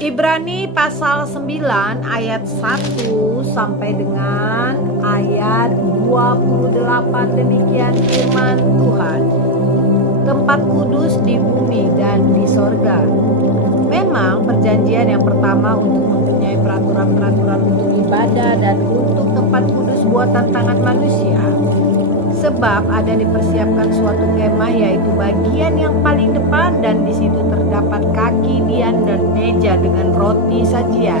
Ibrani pasal 9 ayat 1 sampai dengan ayat 28, demikian firman Tuhan. Tempat kudus di bumi dan di sorga. Memang perjanjian yang pertama untuk mempunyai peraturan-peraturan untuk ibadah dan untuk tempat kudus buatan tangan manusia. Sebab ada dipersiapkan suatu kemah, yaitu bagian yang paling depan, dan di situ terdapat kaki dian dan meja dengan roti sajian.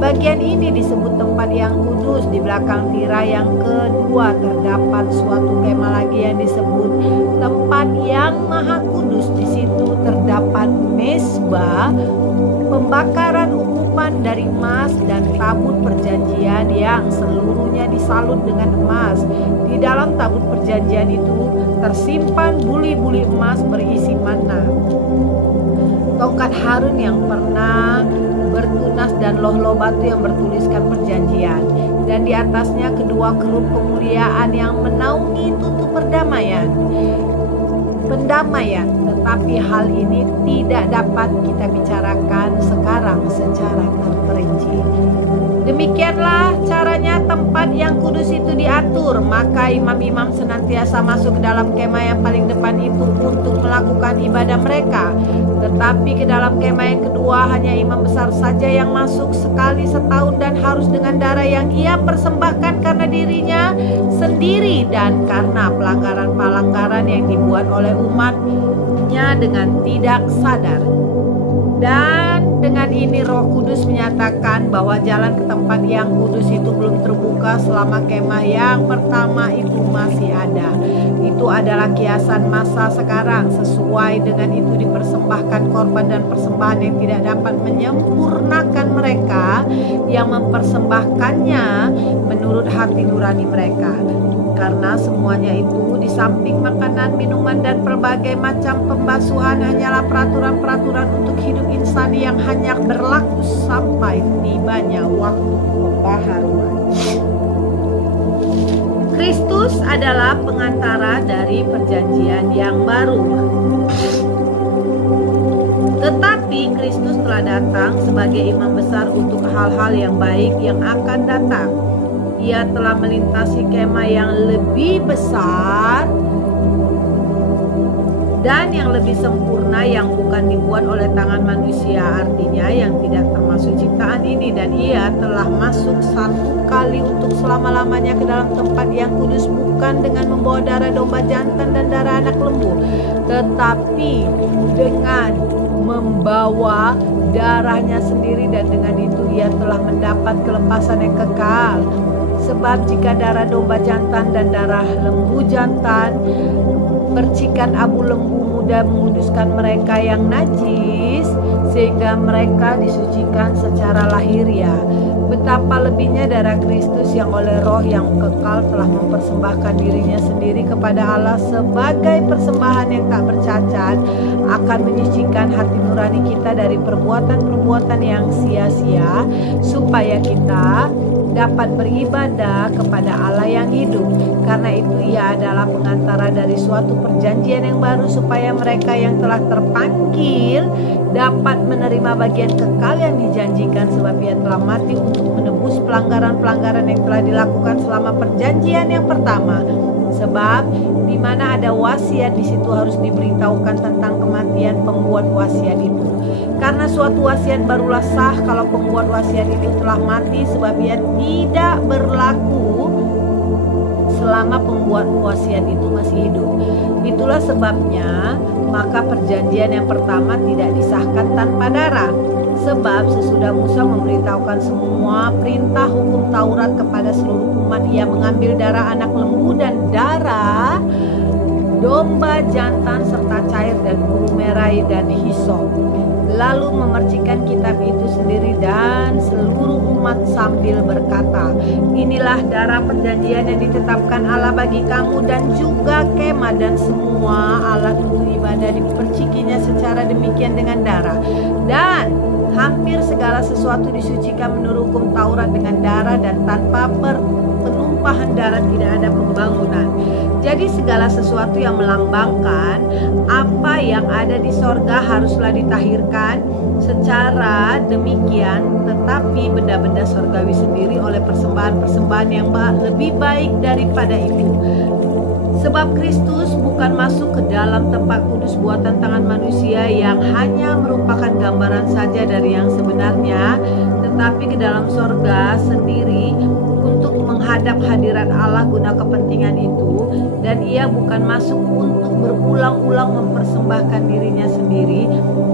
Bagian ini disebut tempat yang kudus. Di belakang tirai yang kedua terdapat suatu kemah lagi yang disebut tempat yang maha kudus. Di situ terdapat mezbah pembakaran ukupan dari emas dan tabut perjanjian yang seluruhnya disalut dengan emas. Di dalam tabut perjanjian itu tersimpan buli-buli emas berisi manna. Tongkat Harun yang pernah bertunas dan loh-loh batu yang bertuliskan perjanjian, dan di atasnya kedua kerup kemuliaan yang menaungi tutup pendamaian. Tetapi hal ini tidak dapat kita bicarakan sekarang secara terperinci. Demikianlah caranya tempat yang kudus itu diatur. Maka imam-imam senantiasa masuk ke dalam kemah yang paling depan itu untuk melakukan ibadah mereka. Tetapi ke dalam kemah yang kedua hanya imam besar saja yang masuk sekali setahun, dan harus dengan darah yang ia persembahkan karena dirinya sendiri dan karena pelanggaran-pelanggaran yang dibuat oleh umatnya dengan tidak sadar. Dan dengan ini Roh Kudus menyatakan bahwa jalan ke tempat yang kudus itu belum terbuka selama kemah yang pertama itu masih ada. Itu adalah kiasan masa sekarang. Sesuai dengan itu dipersembahkan korban dan persembahan yang tidak dapat menyempurnakan mereka yang mempersembahkannya menurut hati nurani mereka. Karena semuanya itu di samping makanan, minuman, dan berbagai macam pembasuhan hanyalah peraturan-peraturan untuk hidup insani yang hanya berlaku sampai tibanya waktu pembaharuan. Kristus adalah pengantara dari perjanjian yang baru. Tetapi Kristus telah datang sebagai imam besar untuk hal-hal yang baik yang akan datang. Ia telah melintasi kemah yang lebih besar dan yang lebih sempurna, yang bukan dibuat oleh tangan manusia, artinya yang tidak termasuk ciptaan ini. Dan ia telah masuk satu kali untuk selama-lamanya ke dalam tempat yang kudus, bukan dengan membawa darah domba jantan dan darah anak lembu, tetapi dengan membawa darahnya sendiri, dan dengan itu ia telah mendapat kelepasan yang kekal. Sebab jika darah domba jantan dan darah lembu jantan, percikan abu lembu muda menguduskan mereka yang najis, sehingga mereka disucikan secara lahiriah, betapa lebihnya darah Kristus yang oleh Roh yang kekal telah mempersembahkan dirinya sendiri kepada Allah sebagai persembahan yang tak bercacat, akan menyucikan hati nurani kita dari perbuatan-perbuatan yang sia-sia, supaya kita dapat beribadah kepada Allah yang hidup. Karena itu ia adalah pengantara dari suatu perjanjian yang baru, supaya mereka yang telah terpanggil dapat menerima bagian kekal yang dijanjikan. Sebab ia telah mati untuk menebus pelanggaran-pelanggaran yang telah dilakukan selama perjanjian yang pertama. Sebab di mana ada wasiat, di situ harus diberitahukan tentang kematian pembuat wasiat itu. Karena suatu wasiat barulah sah kalau pembuat wasiat itu telah mati, sebab ia tidak berlaku selama pembuat wasiat itu masih hidup. Itulah sebabnya maka perjanjian yang pertama tidak disahkan tanpa darah. Sebab sesudah Musa memberitahukan semua perintah hukum Taurat kepada seluruh umat, ia mengambil darah anak lembu dan darah domba jantan serta cair dan bulu merah dan hisop, lalu memercikan kitab itu sendiri dan seluruh umat sambil berkata, inilah darah perjanjian yang ditetapkan Allah bagi kamu, dan juga kemah dan semua alat untuk ibadah dipercikinya secara demikian dengan darah. Dan hampir segala sesuatu disucikan menurut hukum Taurat dengan darah, dan tanpa penumpahan darah tidak ada pembangunan. Jadi segala sesuatu yang melambangkan apa yang ada di sorga haruslah ditahirkan secara demikian, tetapi benda-benda sorgawi sendiri oleh persembahan-persembahan yang lebih baik daripada itu. Sebab Kristus bukan masuk ke dalam tempat kudus buatan tangan manusia yang hanya merupakan gambaran saja dari yang sebenarnya, tetapi ke dalam sorga sendiri untuk menghadap hadirat Allah guna kepentingan itu. Dan ia bukan masuk untuk berulang-ulang mempersembahkan dirinya sendiri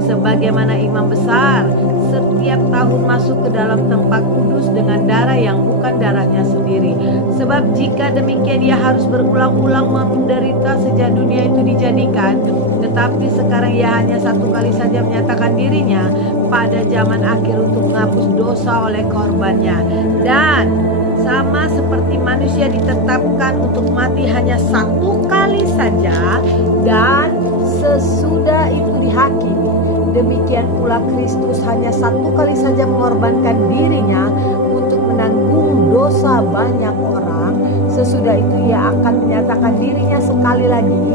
sebagaimana imam besar setiap tahun masuk ke dalam tempat kudus dengan darah yang bukan darahnya sendiri. Sebab jika demikian ia harus berulang-ulang menderita sejak dunia itu dijadikan. Tetapi sekarang ia hanya satu kali saja menyatakan dirinya pada zaman akhir untuk menghapus dosa oleh korbannya. Dan sama seperti manusia ditetapkan untuk mati hanya satu kali saja dan sesudah itu dihakimi, demikian pula Kristus hanya satu kali saja mengorbankan dirinya untuk menanggung dosa banyak orang. Sesudah itu ia akan menyatakan dirinya sekali lagi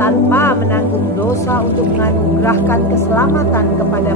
tanpa menanggung dosa untuk menganugerahkan keselamatan kepada